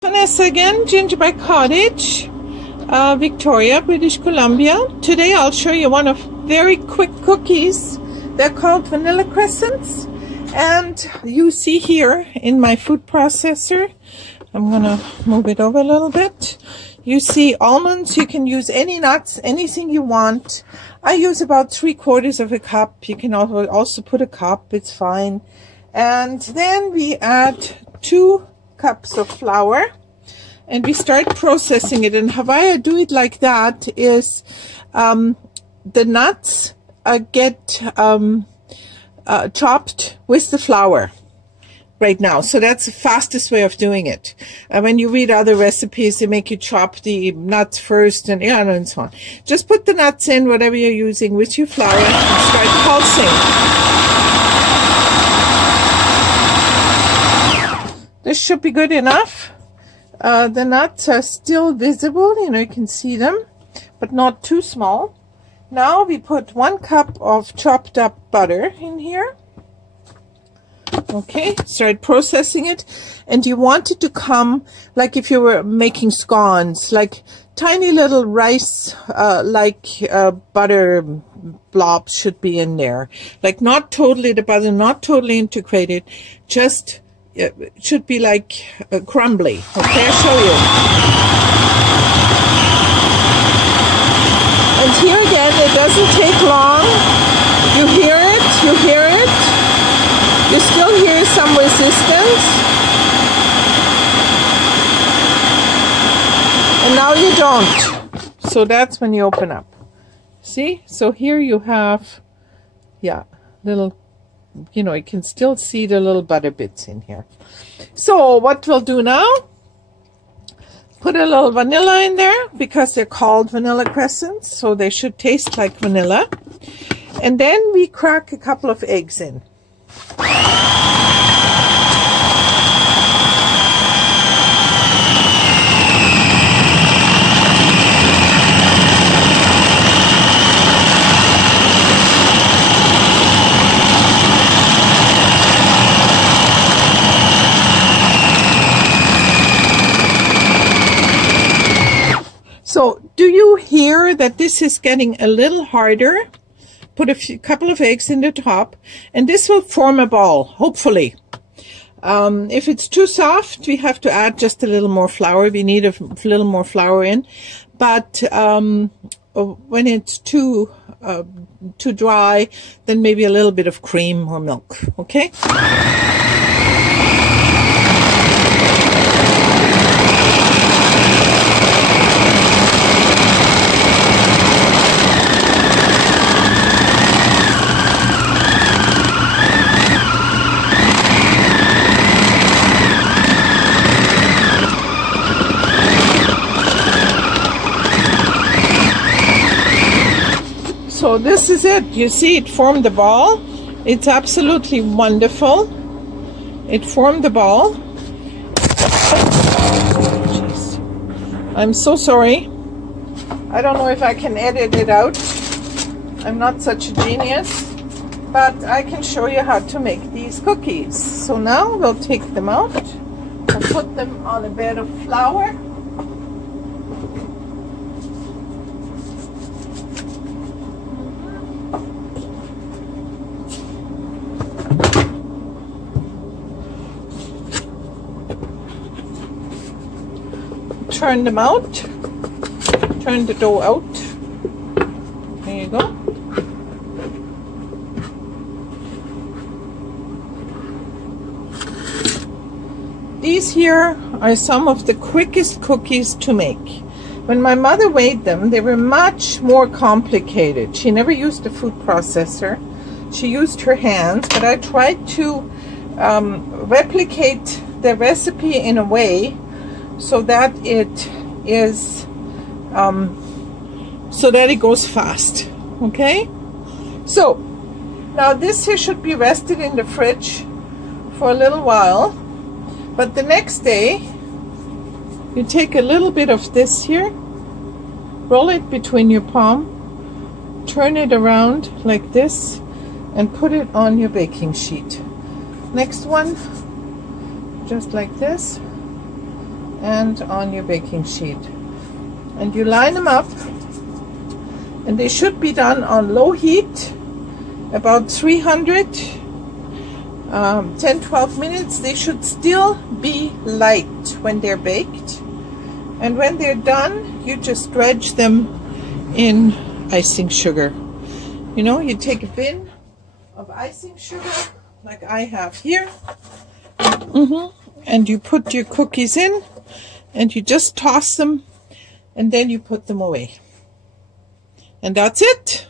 Vanessa again, Gingerbread Cottage, Victoria, British Columbia. Today I'll show you one of very quick cookies. They're called vanilla crescents, and you see here in my food processor, I'm gonna move it over a little bit. You see almonds. You can use any nuts, anything you want. I use about 3/4 of a cup. You can also put a cup, it's fine. And then we add 2 cups of flour, and we start processing it. And how I do it like that is the nuts get chopped with the flour right now. So that's the fastest way of doing it. When you read other recipes, they make you chop the nuts first and so on. Just put the nuts in, whatever you're using, with your flour, and start pulsing. This should be good enough. The nuts are still visible, you can see them, but not too small. Now we put 1 cup of chopped up butter in here. Okay, start processing it, and you want it to come like if you were making scones, like tiny little rice, butter blobs should be in there. Like not totally the butter, not totally integrated, just it should be like crumbly. Okay, I'll show you. And here again, it doesn't take long. You hear it, you hear it. You still hear some resistance. And now you don't. So that's when you open up. See? So here you have, little, you can still see the little butter bits in here. So what we'll do now, put a little vanilla in there, because they're called vanilla crescents, so they should taste like vanilla. And then we crack a couple of eggs in. So, do you hear that this is getting a little harder? Put a couple of eggs in the top, and this will form a ball, hopefully. If it's too soft, we have to add just a little more flour. We need a little more flour in. But when it's too dry, then maybe a little bit of cream or milk, okay? So this is it. You see it formed the ball. It's absolutely wonderful. It formed the ball. Jeez. I'm so sorry. I don't know if I can edit it out. I'm not such a genius. But I can show you how to make these cookies. So now we'll take them out. I'll put them on a bed of flour. Turn them out, turn the dough out, there you go. These here are some of the quickest cookies to make. When my mother made them, they were much more complicated. She never used a food processor. She used her hands, but I tried to replicate the recipe in a way so that it is so that it goes fast. Okay, so now this here should be rested in the fridge for a little while, but the next day you take a little bit of this here, roll it between your palm, turn it around like this, and put it on your baking sheet. Next one, just like this. and on your baking sheet. And you line them up, and they should be done on low heat, about 300, 10-12 minutes. They should still be light when they're baked. And when they're done, you just dredge them in icing sugar. You know, you take a bin of icing sugar, like I have here, and you put your cookies in, and you just toss them, and then you put them away. And that's it.